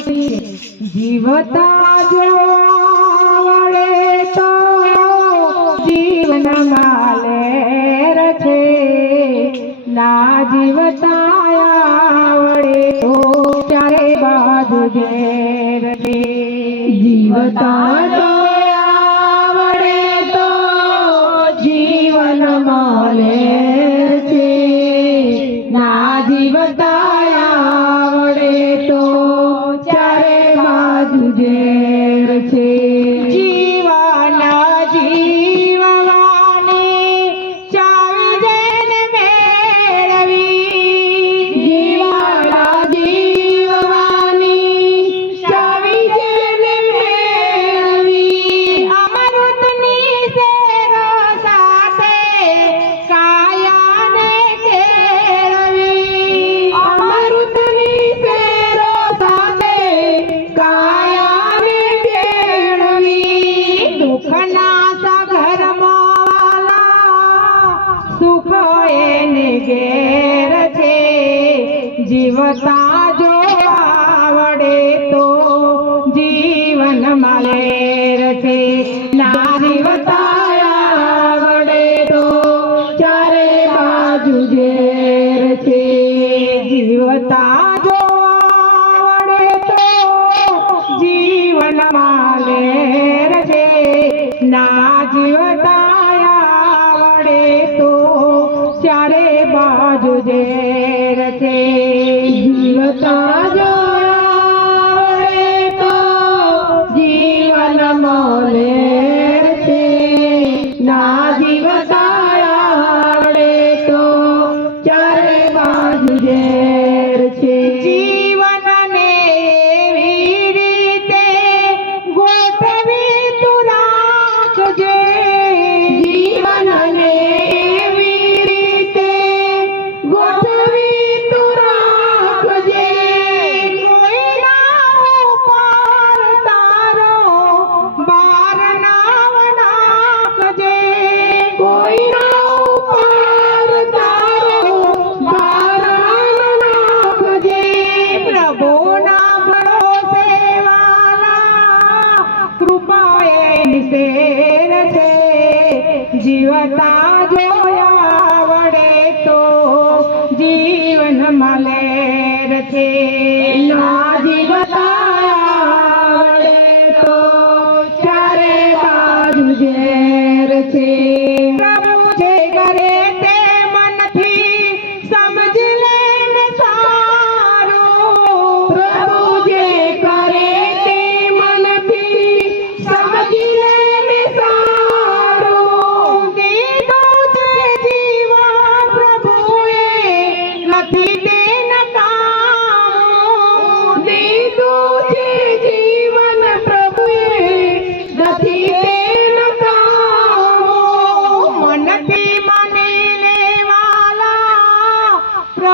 જીવતા જોડે તો જીવન માલે છે. ના જીવતા આવડે તો ત્યારે બાદ ઘેર જીવતા Okay. જીવતા જો આવડે તો જીવન માલેર છે. ના જીવતા આવડે તો ચારે બાજુ ઝેર છે. જીવતા જો આવડે તો જીવન માલેર છે. ના જીવતા આવડે તો ચારે બાજુ ઝેર છે. જીવન મોલે છે. Doanh.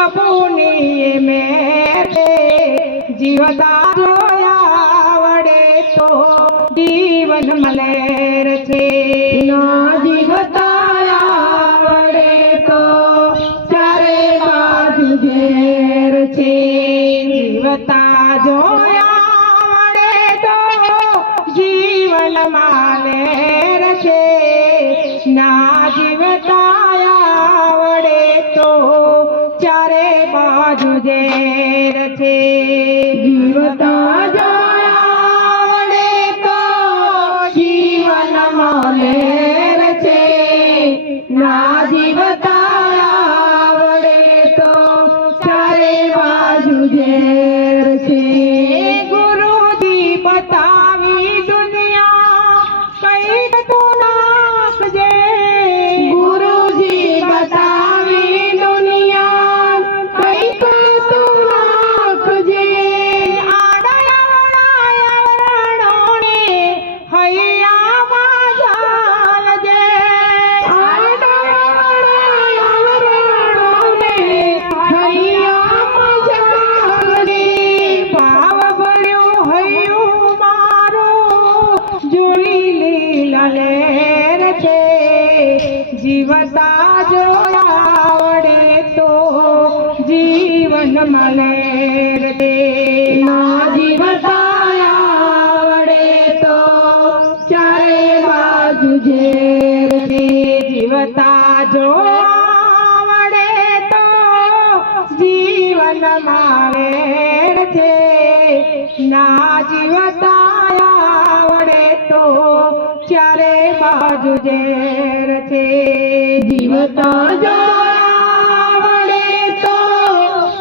બાપુની મેળે જીવતા જોયા વડે તો જીવન મલેર છે. જીવતા તો ચારે બાજુ છે. જીવતા જોયા તો જીવન માલેર છે. ના જીવતા આવડે તો ગુજેર છે જીવતા જોડાવડે તો જીવન મને રે ના જીવતા આવડે તો ચારે બાજુ જે જીવતા જોડે તો જીવન મારે છે ના જીવતા આવડે તો ચારે બાજુ જે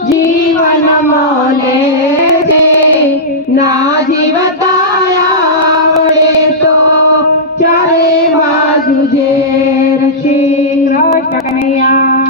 જીવન મોલે છે. ના જીવતા તો ચારે બાજુ જે રશે કનૈયા.